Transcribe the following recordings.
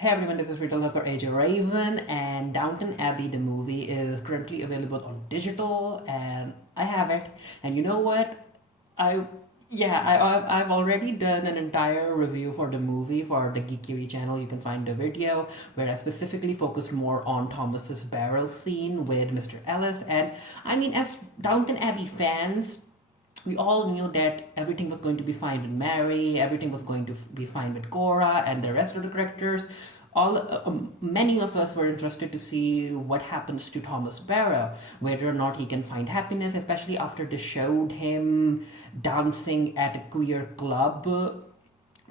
Hey everyone, this is Riddle for Age of Raven, and Downton Abbey the movie is currently available on digital, and I have it. And you know what? I've already done an entire review for the movie for the Geekiary channel. You can find the video where I specifically focused more on Thomas's Barrow scene with Mr. Ellis. And I mean, as Downton Abbey fans, we all knew that everything was going to be fine with Mary, everything was going to be fine with Cora and the rest of the characters. Many of us were interested to see what happens to Thomas Barrow, whether or not he can find happiness, especially after they showed him dancing at a queer club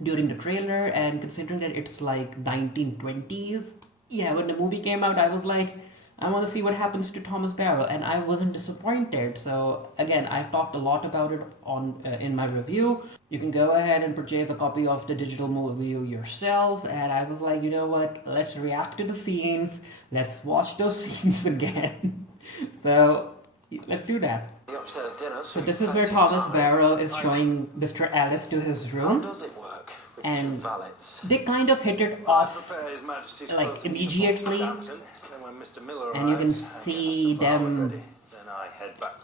during the trailer, and considering that it's like 1920s. Yeah, when the movie came out, I was like, I want to see what happens to Thomas Barrow, and I wasn't disappointed. So again, I've talked a lot about it on in my review. You can go ahead and purchase a copy of the digital movie yourself, and I was like, you know what, let's react to the scenes, let's watch those scenes again. So let's do that. So this is where Thomas Barrow is showing Mr. Ellis to his room. How does it work? And they kind of hit it off like immediately, and you can see them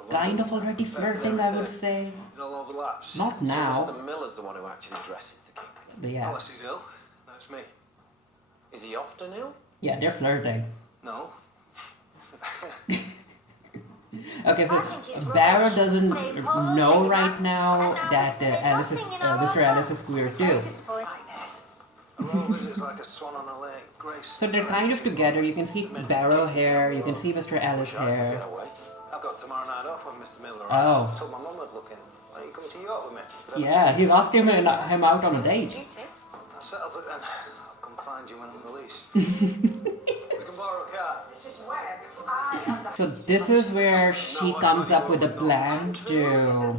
kind of already flirting, I would say. Not now. So Mr. Miller's the one who actually dresses the king. But yeah. Ellis is ill. That's me. Is he often ill? Yeah, they're flirting. No. Okay, so Barrow doesn't know right now that Mr. Ellis is queer too. So they're kind of together. You can see Barrow here, you can see Mr. Ellis here. I've got tomorrow night off with Mr. Miller. Oh. I told my mum I'd look in. Are you coming to York with me? Yeah, he's asking him out on a date. I settled it then. I'll come find you when I'm released. We can borrow a car. So this is where she comes up with a plan to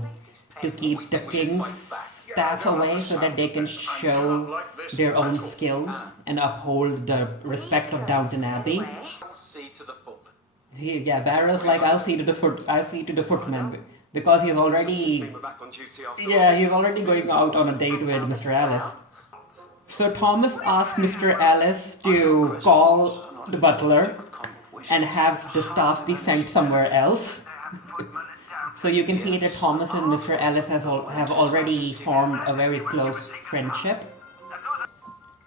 keep the king's staff away so that they can show their own skills and uphold the respect of Downton Abbey. See to the footman. Yeah, Barrow's like, I'll see to the footman, because he's already going out on a date with Mr. Ellis. So Thomas asks Mr. Ellis to call the butler and have the staff be sent somewhere else. So you can see that Thomas and Mr. Ellis have already formed a very close friendship.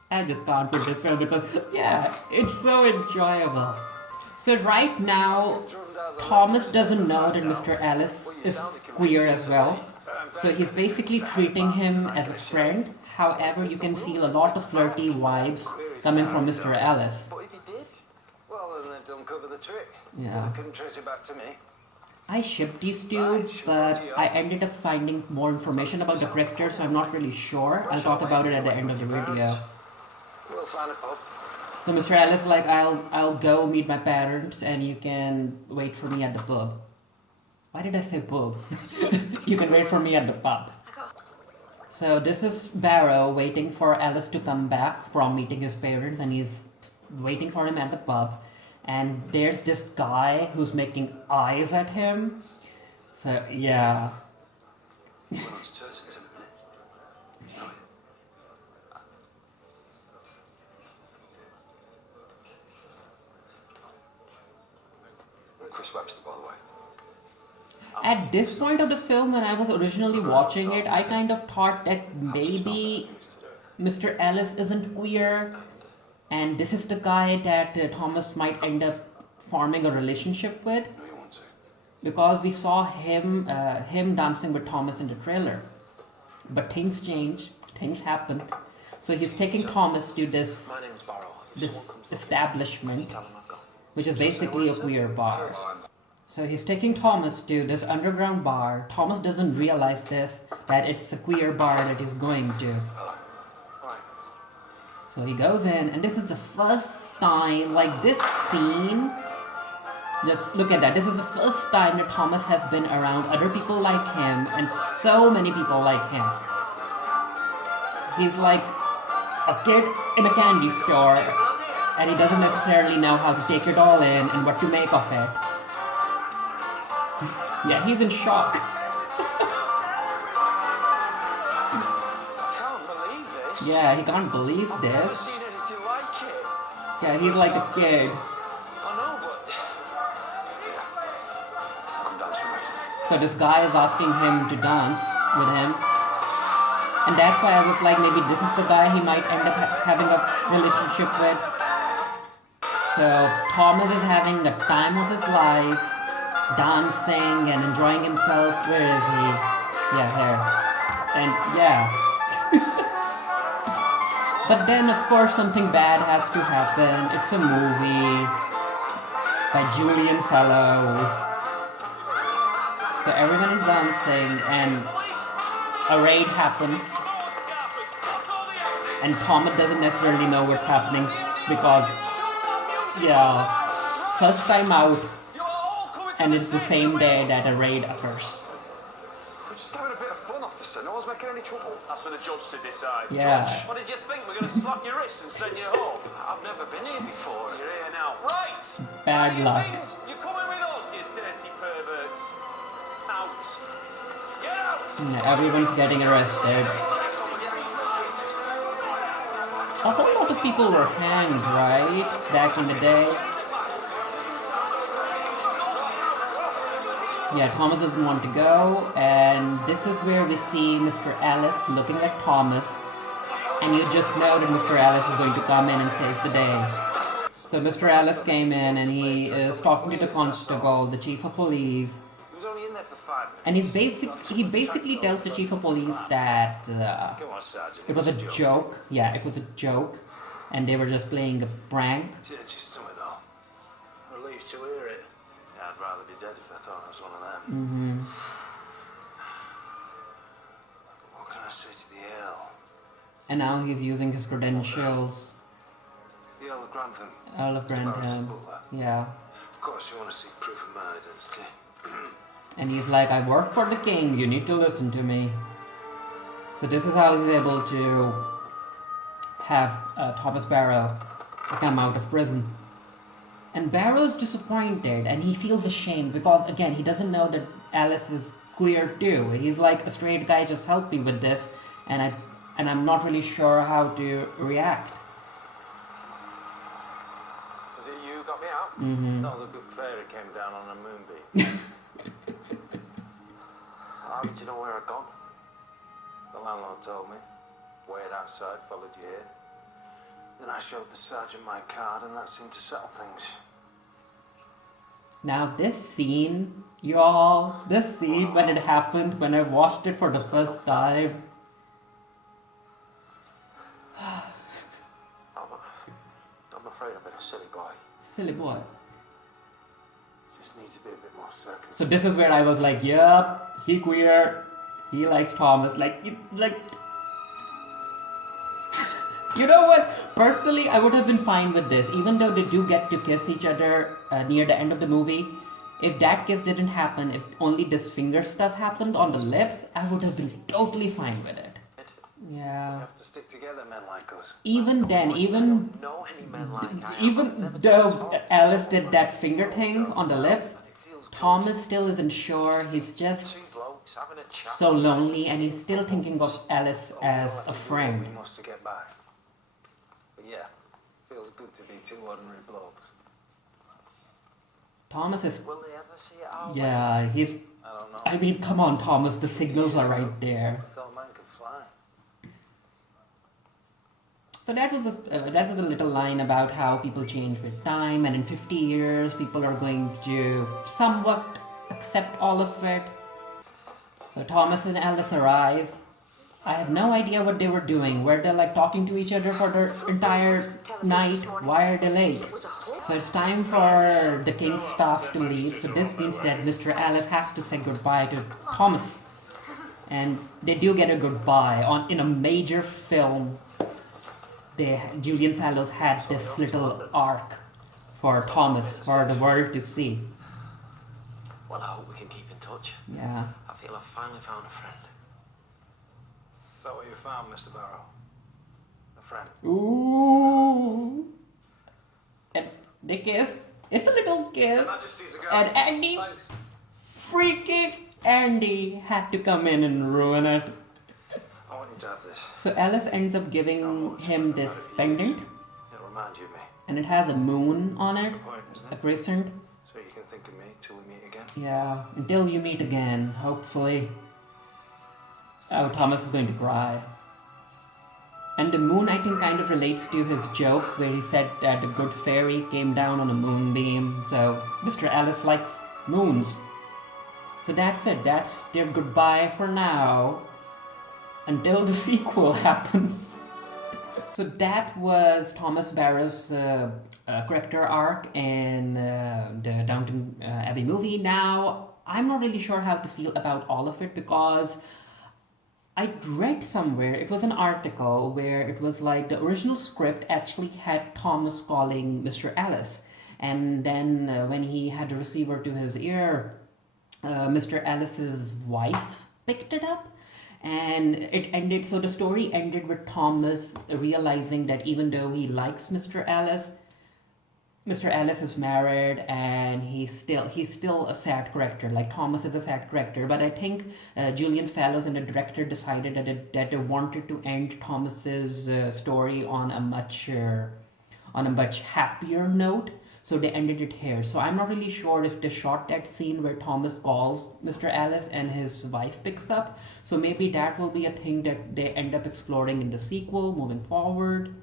I just can't put this film because, yeah, it's so enjoyable. So right now, Thomas doesn't know that Mr. Ellis is queer as well. So he's basically treating him as a friend. However, you can feel a lot of flirty vibes coming from Mr. Ellis. But if he did, well, then they don't cover the trick. Yeah. They couldn't trace it back to me. I shipped these two, but I ended up finding more information about the character, so I'm not really sure. I'll talk about it at the end of the video. We'll find a pub. So Mr. Ellis is like, I'll go meet my parents and you can wait for me at the pub. Why did I say pub? You can wait for me at the pub. So this is Barrow waiting for Ellis to come back from meeting his parents, and he's waiting for him at the pub. And there's this guy who's making eyes at him. So yeah. Chris Webster, by the way. At this point of the film, when I was originally watching it, I kind of thought that maybe Mr. Ellis isn't queer, and this is the guy that Thomas might end up forming a relationship with, because we saw him dancing with Thomas in the trailer. But things change, things happen. So he's taking Thomas to this establishment, which is basically a queer bar. So he's taking Thomas to this underground bar. Thomas doesn't realize that it's a queer bar that he's going to. So he goes in, and this is the first time, like this scene, just look at that, this is the first time that Thomas has been around other people like him, and so many people like him. He's like a kid in a candy store, and he doesn't necessarily know how to take it all in and what to make of it. Yeah, he's in shock. I can't believe this. Yeah, he can't believe I've never this. seen anything like it. Yeah, he's like a kid. I know, but... Come dance with me. So this guy is asking him to dance with him. And that's why I was like, maybe this is the guy he might end up having a relationship with. So Thomas is having the time of his life, dancing and enjoying himself. Where is he? Yeah, here. And yeah. But then, of course, something bad has to happen. It's a movie by Julian Fellows. So everyone is dancing and a raid happens. And Thomas doesn't necessarily know what's happening because, yeah, first time out, and it's the same day that a raid occurs. We're just having a bit of fun, officer. No one's making any trouble. That's for the judge to decide. Yeah. Judge, what did you think? We're going to slap your wrist and send you home? I've never been here before. You're here now. Right! Bad luck. You're coming with us, you dirty perverts. Out. Get out! Yeah, everyone's getting arrested. A whole lot of people were hanged, right? Back in the day. Yeah, Thomas doesn't want to go, and this is where we see Mr. Ellis looking at Thomas, and you just know that Mr. Ellis is going to come in and save the day. So Mr. Ellis came in, and he is talking to the constable, the chief of police, He was only in there for 5 minutes. and he basically tells the chief of police that Come on, Sergeant. it was a joke. Yeah, it was a joke, and they were just playing a prank. Did your stomach, though. Relieved to hear it. Yeah, I'd rather be dead if I thought I was one of them. Mm-hmm. What can I say to the Earl? And now he's using his credentials. The Earl of Grantham. Earl of Mr. Barrow's Grantham. butler. Yeah. Of course, you want to see proof of my identity. And he's like, I work for the king, you need to listen to me. So this is how he's able to have Thomas Barrow come out of prison. And Barrow's disappointed and he feels ashamed because, again, he doesn't know that Alice is queer too. He's like, a straight guy just helped me with this, and I'm not really sure how to react. Was it you who got me out? Mm-hmm. No, the good fairy came down on a moonbeam. How did you know where I'd gone? The landlord told me. Waited outside, followed you here. Then I showed the sergeant my card and that seemed to settle things. Now this scene, y'all, this scene when it happened, when I watched it for the first time. I'm afraid I've been a silly boy. Silly boy. Just needs to be a bit more circumspect. So this is where I was like, yup, he queer, he likes Thomas, you know what? Personally, I would have been fine with this, even though they do get to kiss each other near the end of the movie. If that kiss didn't happen, if only this finger stuff happened on the lips, I would have been totally fine with it. You Yeah. have to stick together, men like us. Even then, even Know any men like I am? even though Alice did that finger thing on the lips, Thomas still isn't sure. He's just Two blokes having a chat. so lonely, and he's still thinking of Alice as a friend. We must get back. But yeah, feels good to be two ordinary blokes. Thomas is, Will they ever see it our way? yeah, he's, I don't know. I mean, come on, Thomas, the signals are right there. I thought man could fly. So that was a little line about how people change with time, and in 50 years, people are going to somewhat accept all of it. So Thomas and Alice arrive. I have no idea what they were doing. Were they like talking to each other for the entire night? Why are they late? So it's time for the king's staff to leave. So this means that Mr. Ellis has to say goodbye to Thomas. And they do get a goodbye in a major film. Julian Fellows had this little arc for Thomas, for the world to see. Well, I hope we can keep in touch. Yeah. I feel I've finally found a friend. Is that what you found, Mr. Barrow? A friend? Ooh. And they kiss. It's a little kiss. Majesty's a And Andy, freaking Andy, had to come in and ruin it. I want you to have this. So Alice ends up giving him this pendant. It'll remind you of me. And it has a moon on That's it, the point, isn't a it? crescent. So you can think of me till we meet again. Yeah, until you meet again, hopefully. Oh, Thomas is going to cry. And the moon, I think, kind of relates to his joke where he said that the good fairy came down on a moonbeam. So Mr. Ellis likes moons. So that's it. That's their goodbye for now. Until the sequel happens. So that was Thomas Barrow's character arc in the Downton Abbey movie. Now, I'm not really sure how to feel about all of it because I read somewhere, it was an article where it was like the original script actually had Thomas calling Mr. Ellis. And then when he had the receiver to his ear, Mr. Ellis's wife picked it up. And it ended, so the story ended with Thomas realizing that even though he likes Mr. Ellis is married and he's still a sad character. Like Thomas is a sad character, but I think Julian Fellows and the director decided that they wanted to end Thomas's story on a much happier note. So they ended it here. So I'm not really sure if they shot that scene where Thomas calls Mr. Ellis and his wife picks up. So maybe that will be a thing that they end up exploring in the sequel moving forward.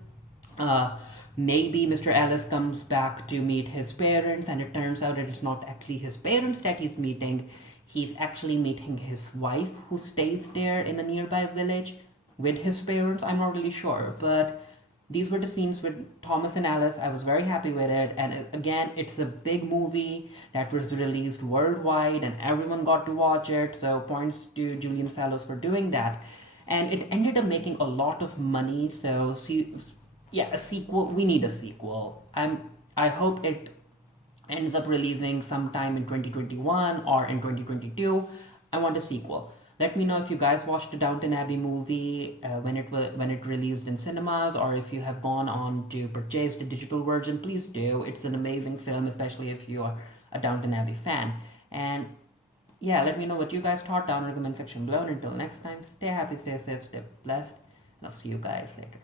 Maybe Mr. Ellis comes back to meet his parents and it turns out that it's not actually his parents that he's meeting. He's actually meeting his wife who stays there in a nearby village with his parents. I'm not really sure, but these were the scenes with Thomas and Ellis. I was very happy with it. And again, it's a big movie that was released worldwide and everyone got to watch it. So points to Julian Fellows for doing that. And it ended up making a lot of money. So yeah, a sequel. We need a sequel. I hope it ends up releasing sometime in 2021 or in 2022. I want a sequel. Let me know if you guys watched the Downton Abbey movie when it released in cinemas, or if you have gone on to purchase the digital version. Please do. It's an amazing film, especially if you are a Downton Abbey fan. And yeah, let me know what you guys thought down in the comment section below. And until next time, stay happy, stay safe, stay blessed, and I'll see you guys later.